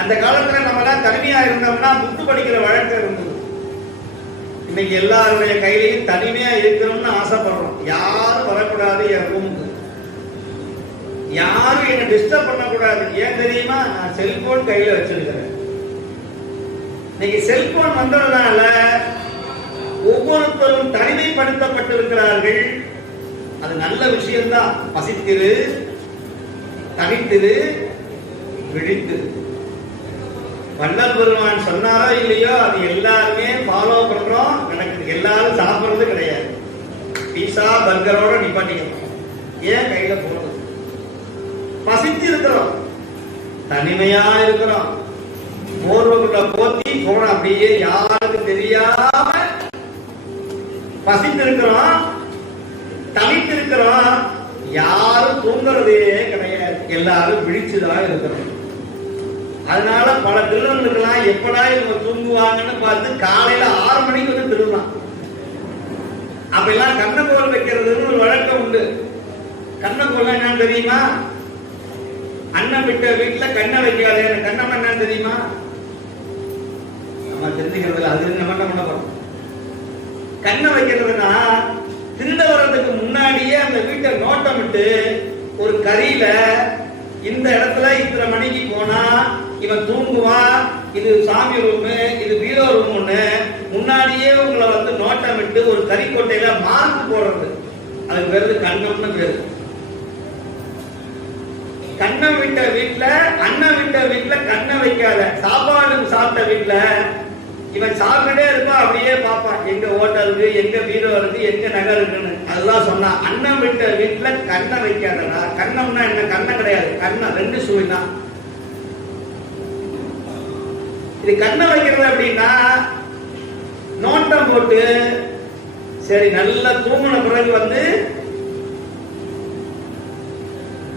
அந்த காலத்துல நம்ம எல்லாம் தனிமையா இருந்தோம்னா புக்கு படிக்கிற வழக்கம் இருந்தது. இன்னைக்கு எல்லாருடைய கையிலையும் தனிமையா இருக்கணும்னு ஆசைப்படுறோம். யாரும் வரக்கூடாது என் ரூமுக்கு, யாரும் என்ன டிஸ்டர்ப் பண்ணக்கூடாது. ஏன் தெரியுமா? நான் செல்போன் கையில வச்சிருக்கிறேன். இன்னைக்கு செல்போன் வந்ததுனால ஒவ்வொருத்தரும் தனிமைப்படுத்தப்பட்டிருக்கிறார்கள். அது நல்ல விஷயம்தான். பசித்திரு, தனித்திரு, விழித்திரு. வள்ளல் பெருமான் சொன்னாரோ இல்லையோ அது எல்லாருமே ஃபாலோ பண்றோம், நடக்குது. எல்லாரும் சாப்பிடுறது கிடையாது. பீஸா பர்கரோட நிப்பாட்டிக்கிறோம். ஏன்? கையில போடுறது. பசித்து இருக்கிறோம், தனிமையா இருக்கிறோம். போர்வக்குள்ள போத்தி போன அப்படியே யாருக்கும் தெரியாம பசித்து இருக்கிறோம், தனித்து இருக்கிறோம். யாரும் தூங்குறதே கிடையாது, எல்லாரும் விழிச்சுதான் இருக்கிறோம். அதனால பல திருடங்களுக்கெல்லாம் எப்படா இவங்க தூங்குவாங்கன்னு பார்த்து காலையில 6 மணிக்கு வந்து திருடலாம். அப்பெல்லாம் கண்ணக்கோல் வைக்கிறதுன்னு ஒரு வழக்கம் உண்டு. கண்ணக்கோல் என்னன்னு தெரியுமா? அண்ணன் விட்ட வீட்டுல கண்ணை வைக்காது. கண்ணம் என்னன்னு தெரியுமா? நம்ம தெரிஞ்சுக்கிறதுல அது நம்ம என்ன பண்ண போறோம்? கண்ணை வைக்கிறதுனா திருட வர்றதுக்கு முன்னாடியே அந்த வீட்டை நோட்டமிட்டு ஒரு கரியில இந்த இடத்துல இத்தனை மணிக்கு போனா இவன் தூங்குவான், இது சாமி ரூமு, இது பீரோ ரூம்னு முன்னாடியே உங்களை வந்து நோட்டமிட்டு ஒரு கறிக்கோட்டையில மார்க் போடுறது. அதுக்கு பேரு கண்ணம்னு பேரு. கண்ணம் விட்ட வீட்டுல, அண்ணன் விட்ட வீட்டுல கண்ணை வைக்காத. சாப்பாடு சாப்பிட்ட வீட்டுல இவன் சாப்பிட்டே இருப்பான், அப்படியே பார்ப்பான் எங்க ஹோட்டல் இருக்கு, எங்க பீரோ இருக்கு, எங்க நகர் இருக்குன்னு. அதுதான் சொன்னான். அண்ணன் விட்ட வீட்டுல கண்ணை வைக்காதடா. கண்ணம்னா என்ன? கண்ணை கிடையாது, கண்ணை 2 சுவை தான். இது கண்ணை வைக்கிறது அப்படின்னா நோட்டம் போட்டு சரி நல்லா தூங்கின பிறகு வந்து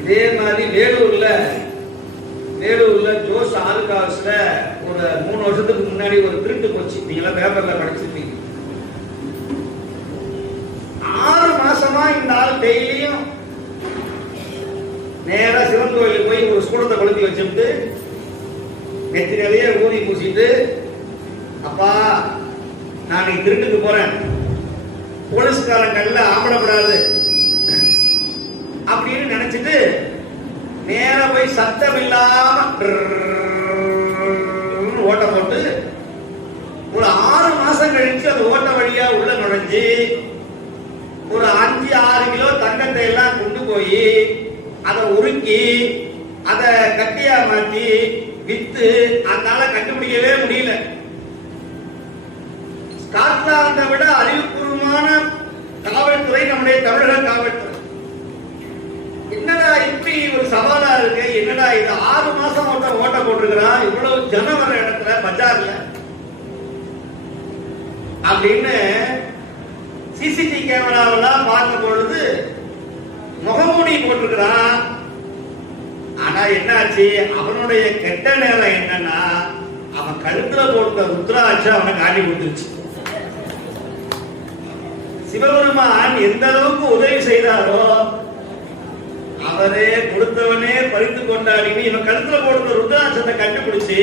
இதே மாதிரி வேலூர்ல ஜோஸ் ஆல்காஸ்ல ஒரு 3 வருஷத்துக்கு முன்னாடி ஒரு திருட்டு போச்சு. நீங்க பேப்பர்ல படிச்சிருப்பீங்க. 6 மாசமா இந்த ஆள் டெய்லியும் நேரா சிவன் கோயிலுக்கு போய் ஒரு சூடத்தை கொளுத்தி வச்சுட்டு நெத்தி நிறைய ஊதி பூசிட்டு, அப்பா நான் திருட்டுக்கு போறேன், போலீஸ்காரன் கல்ல ஆம்படப்படாது அப்படின்னு நினைச்சிட்டு நேரா போய் சத்தம் இல்லாம ஓட்ட போட்டு ஒரு 6 மாசம் கழிச்சு அந்த ஓட்ட வழியா உள்ள நுழைஞ்சு ஒரு 5-6 கிலோ தங்கத்தை எல்லாம் கொண்டு போய் அதை உருக்கி அதை கட்டியா மாத்தி வித்து அதனால கண்டுபிடிக்கவே முடியல. ஸ்காட்லாந்தை விட அறிவுபூர்வமான காவல்துறை நம்முடைய தமிழக காவல்துறை. என்னடா இப்படி ஒரு சவாலா இருக்கு? என்னடா இது 6 மாசம் ஓட்ட போட்டிருக்கிறான், இவ்வளவு ஜனம் வர இடத்துல பஜார்ல அப்படின்னு சிசிடிவி கேமராவெல்லாம் பார்க்கும் பொழுது முகமூடி போட்டிருக்கிறான். ஆனா என்னாச்சு? அவனுடைய கெட்ட நேரம் என்னன்னா அவன் கழுத்துல போட்ட ருத்ராட்ச அவனை காட்டி கொடுத்துருச்சு. சிவபெருமான் எந்த அளவுக்கு உதவி செய்தாரோ அவரே கொடுத்தவனே பறித்து கொண்டாடின்னு இவன் கழுத்துல போட்ட ருத்ராட்சத்தை கண்டுபிடிச்சு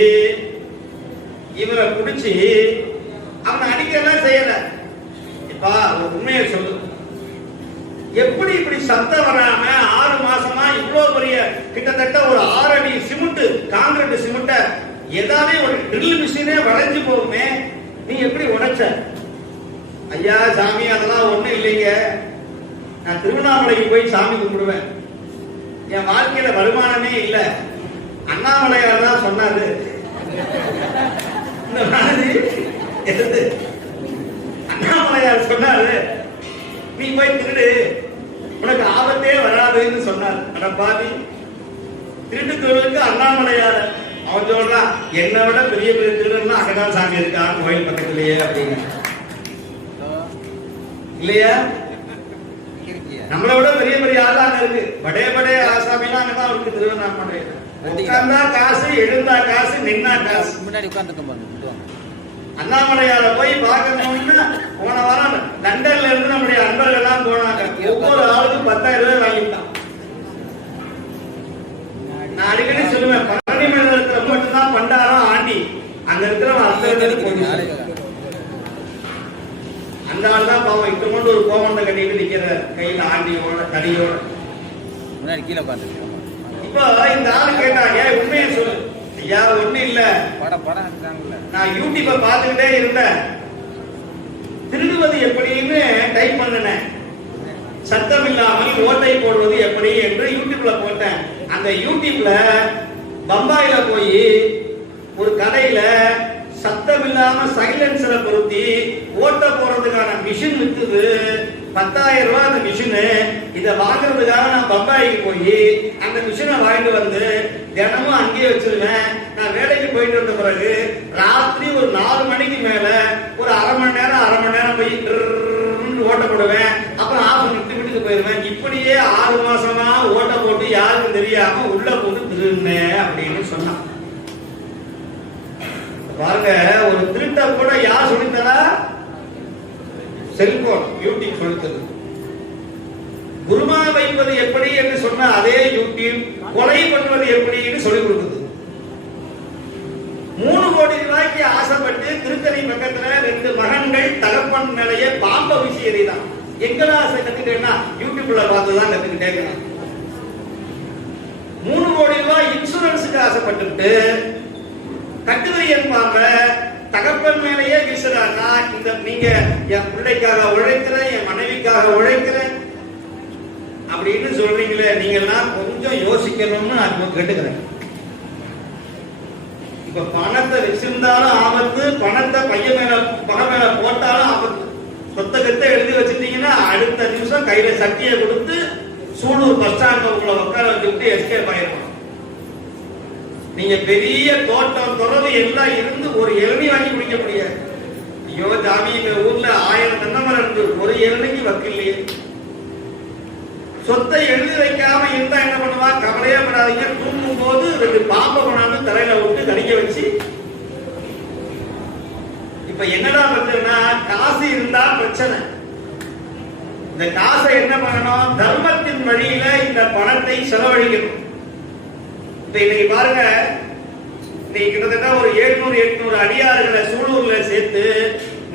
இவரை பிடிச்சி அவனை அடிக்கலாம் செய்யல. இப்பா ஒரு உண்மையை சொல்லு, எப்படி இப்படி சத்தம் வராம 6 மாசமா இவ்வளவு பெரிய கிட்டத்தட்ட ஒரு 6 அடி சிமெண்ட் காங்கிரீட் சிமெண்ட ஏதாவது ஒரு ட்ரில் மிஷினே வளைஞ்சு போகுமே, நீ எப்படி உடைச்ச? ஐயா சாமி அதெல்லாம் ஒண்ணும் இல்லைங்க, நான் திருவண்ணாமலைக்கு போய் சாமி கும்பிடுவேன், என் வாழ்க்கையில வருமானமே இல்ல, அண்ணாமலையார் தான் சொன்னாரு. இந்த மாதிரி அண்ணாமலையார் சொன்னாரு நீ போய் திருடு, உனக்கு ஆபத்தே வராதுன்னு சொன்னார். அட பாவி, திருட்டு தொழிலுக்கு அண்ணாமலையார் அவன் சொல்றான் என்னை விட பெரிய பெரிய திருடன்னா அங்கதான் சாமி இருக்கா கோயில் பக்கத்திலேயே அப்படின்னு. இல்லையா? நம்மளை விட பெரிய பெரிய ஆளாங்க இருக்கு. படே படே ஆசாமிலாம் அங்கதான் இருக்கு. திருவண்ணாமலை உட்கார்ந்தா காசு, எழுந்தா காசு, நின்னா காசு. முன்னாடி உட்கார்ந்து அண்ணாமலையார போய் பார்க்கணும்னு போன வாரம் லண்டன்ல இருந்து நம்முடைய அன்பர்கள் எல்லாம் போனாங்க. ஒவ்வொரு ஆளுக்கும் 10,000 ரூபாய் வாங்கிட்டான். நான் அடிக்கடி சொல்லுவேன், பழனி மண்டலத்துல மட்டும்தான் அந்த ஆள் தான் பாவம் இட்டு கொண்டு ஒரு கோவண்ட கட்டிட்டு நிக்கிற கையில ஆண்டியோட தடியோட கீழே உட்காந்து. இப்போ இந்த ஆள் கேட்டாங்க, உண்மையை சொல்லு. ஐயா ஒண்ணு இல்ல, நான் யூடியூப பார்த்துக்கிட்டே இருந்தேன், திருடுவது எப்படின்னு டைப் பண்ணினேன், சத்தம் இல்லாமல் ஓட்டை போடுவது எப்படி என்று யூடியூப்ல போட்டேன். அந்த யூடியூப்ல பம்பாயில போய் ஒரு கடையில சத்தம் இல்லாம சைலன்சரை பொருத்தி ஓட்ட போறதுக்கான மிஷின் வித்துது, 10,000 ரூபாய் அந்த மிஷினு. இதை வாங்குறதுக்காக நான் பம்பாய்க்கு போய் அந்த மிஷினை வாங்கிட்டு வந்து தினமும் அங்கேயே வச்சிருவேன். நான் வேலைக்கு போயிட்டு வந்த பிறகு ராத்திரி ஒரு 4 மணிக்கு மேல ஒரு அரை மணி நேரம் போய் ஓட்ட போடுவேன். அப்புறம் ஆஃப் விட்டு வீட்டுக்கு போயிருவேன். இப்படியே 6 மாசமா ஓட்ட போட்டு யாருக்கும் தெரியாம உள்ள போட்டு திருடுனேன் அப்படின்னு சொன்னான். பாருங்க, ஒரு திருட்ட கூட யார் சொல்லித்தரா? செல்போன், யூடியூப் சொல்லித்தது. குருமா வைப்பது எப்படி என்று சொன்ன அதே யூடியூப் கொலை பண்ணுவது எப்படின்னு சொல்லிக் கொடுக்குது. 3 கோடி ரூபாய்க்கு ஆசைப்பட்டு திருத்தணி பக்கத்துல 2 மகன்கள் தகப்பன் நிலைய பாம்ப விஷயத்தை தான் எங்கடா கத்துக்கிட்டேன்னா யூடியூப்ல பார்த்துதான் கத்துக்கிட்டேன். 3 கோடி ரூபாய் இன்சூரன்ஸுக்கு ஆசைப்பட்டு கட்டுவரி என்பாங்க தகப்பன் மேலேயே வீசுறாங்க. இந்த நீங்க என் பிள்ளைக்காக உழைக்கிறேன், என் மனைவிக்காக உழைக்கிறேன் அப்படின்னு சொல்றீங்களே, நீங்க எல்லாம் கொஞ்சம் யோசிக்கணும்னு நான் கேட்டுக்கிறேன். இப்ப பணத்தை வச்சிருந்தாலும் ஆபத்து, பணத்தை பையன் மேல பணம் மேல போட்டாலும் ஆபத்து. சொத்தகத்தை எழுதி வச்சிட்டீங்கன்னா அடுத்த நிமிஷம் கையில சட்டியை கொடுத்து சூலூர் பஸ் ஸ்டாண்ட் உங்களை உட்கார வச்சுட்டு எஸ்கேப் ஆயிடும். நீங்க பெரிய தோட்டம் துறவு எல்லாம் இருந்து ஒரு இளநீ வாங்கி குடிக்க முடியாது. ஐயோ ஜாமி, எங்க ஊர்ல 1000 தென்னைமரம் இருக்கு, ஒரு இளநிக்கு வக்கில்லையே. சொத்தை எழுதி வைக்காம இருந்தா என்ன பண்ணுவா? கவலையே படாதீங்க, தூங்கும் போது 2 பாம்பை கொண்டாந்து தலையில விட்டு கடிக்க வச்சு. இப்ப என்னடா பிரச்சனை? காசு இருந்தா பிரச்சனை. இந்த காசை என்ன பண்ணணும்? தர்மத்தின் வழியில இந்த பணத்தை செலவழிக்கணும். இன்னைக்கு பாருங்க, இன்னைக்கு கிட்டத்தட்ட ஒரு 700-800 அடியார்களை சூலூர்ல சேர்த்து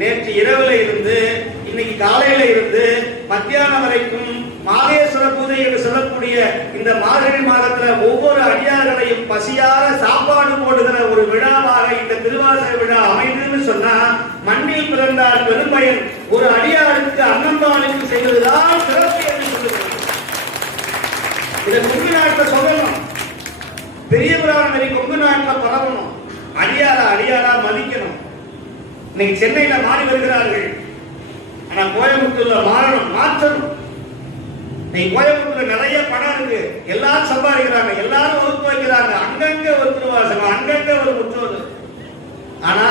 நேற்று இரவுல இருந்து இன்னைக்கு காலையில இருந்து மத்தியானம் வரைக்கும் மாகேஸ்வர பூஜை என்று சொல்லக்கூடிய இந்த மார்கழி மாதத்துல ஒவ்வொரு அடியார்களையும் பசியார சாப்பாடு போடுகிற ஒரு விழாவாக இந்த திருவாசக விழா அமைதுன்னு சொன்னா, மண்ணில் பிறந்தால் பெரும்பயன், ஒரு அடியாருக்கு அன்னம்பாளுக்கு செய்வதுதான் சிறப்பு என்று சொல்லுகிறது. இதை கொங்கு நாட்டில் சொல்லணும், பெரிய புராணம் கொங்கு நாட்டில் பரவணும், அடியாரா மதிக்கணும். இன்னைக்கு சென்னையில மாறி வருகிறார்கள், ஆனா கோயம்புத்தூர்ல மாற்றணும். நீங்க கோயம்புத்தூர்ல நிறைய பணம் இருக்கு, எல்லாரும் சம்பாதிக்கிறாங்க, எல்லாரும் ஒதுக்கி வைக்கிறாங்க, அங்கங்க ஒரு திருவாசகம், அங்கங்க ஒரு முற்றோது. ஆனா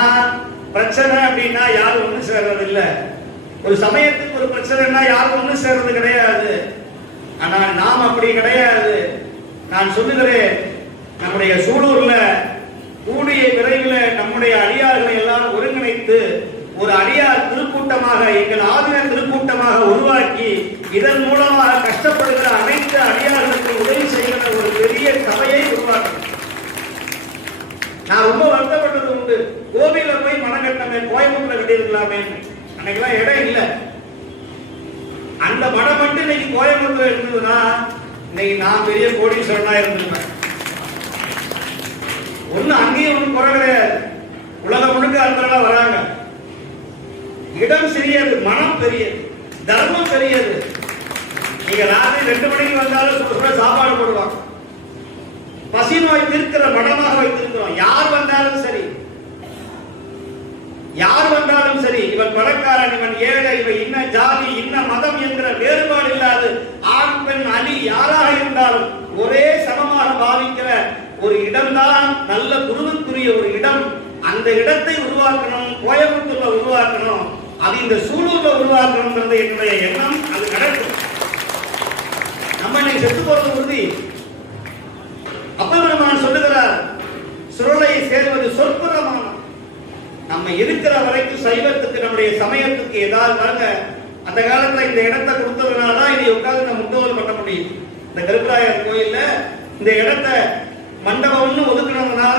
பிரச்சனை அப்படின்னா யாரும் ஒண்ணு சேர்றது இல்ல. ஒரு சமயத்துக்கு ஒரு பிரச்சனைனா யாரும் ஒண்ணு சேர்றது கிடையாது. ஆனா நாம் அப்படி கிடையாது. நான் சொல்லுகிறேன், நம்முடைய சூலூர்ல கூடிய விரைவில் நம்முடைய அடியார்களை எல்லாம் ஒருங்கிணைத்து ஒரு அடியார் திருக்கூட்டமாக, எங்கள் ஆதின திருக்கூட்டமாக உருவாக்கி இதன் மூலமாக கஷ்டப்படுகிற அனைத்து அடியார்களுக்கு உதவி செய்கிற ஒரு பெரிய சபையை உருவாக்கணும். நான் ரொம்ப வருத்தப்பட்டது உண்டு, கோவில போய் மனம் கட்டமே, கோயம்புத்தூர்ல கட்டியிருக்கலாமே, அன்னைக்கெல்லாம் இடம் இல்லை. அந்த மடம் மட்டும் இன்னைக்கு கோயம்புத்தூர்ல இருந்ததுன்னா இன்னைக்கு நான் பெரிய கோடீஸ்வரனா இருந்திருப்பேன். ஒண்ணு அங்கேயும் ஒண்ணு குறை கிடையாது, உலகம் முழுக்க அன்பர்களா வராங்க. இடம் சிறியது, மனம் பெரியது, தர்மம் பெரியது. நீங்க ராத்திரி 2 மணிக்கு வந்தாலும் சாப்பாடு போடுவாங்க. பசி நோய் தீர்க்கிற மடமாக வைத்திருக்கிறோம். யார் வந்தாலும் சரி, இவன் பணக்காரன், இவன் ஏழை, இவன் இன்ன ஜாதி இன்ன மதம் என்கிற வேறுபாடு இல்லாது ஆண் பெண் அலி யாராக இருந்தாலும் ஒரே சமமாக பாவிக்கிற ஒரு இடம்தான் நல்ல குருவுக்குரிய ஒரு இடம். அந்த இடத்தை உருவாக்கணும், கோயம்புத்தூர்ல உருவாக்கணும், அது இந்த சூலூர்ல உருவாக்கணும் என்னுடைய எண்ணம். அது நடக்கும். நம்ம இன்னைக்கு செத்து போறது உறுதி. அப்பெருமான் சொல்லுகிறார், சுருளை சேர்வது சொற்புறமானம். நம்ம இருக்கிற வரைக்கும் சைவத்துக்கு, நம்முடைய சமயத்துக்கு ஏதாவது பாருங்க. அந்த காலத்துல இந்த இடத்தை கொடுத்ததுனாலதான் இதை உட்கார்ந்து நம்ம முட்டோல் பண்ண முடியும். இந்த கருப்பராயர் கோயில்ல இந்த இடத்தை மண்டபம்னு ஒதுக்கணும்னா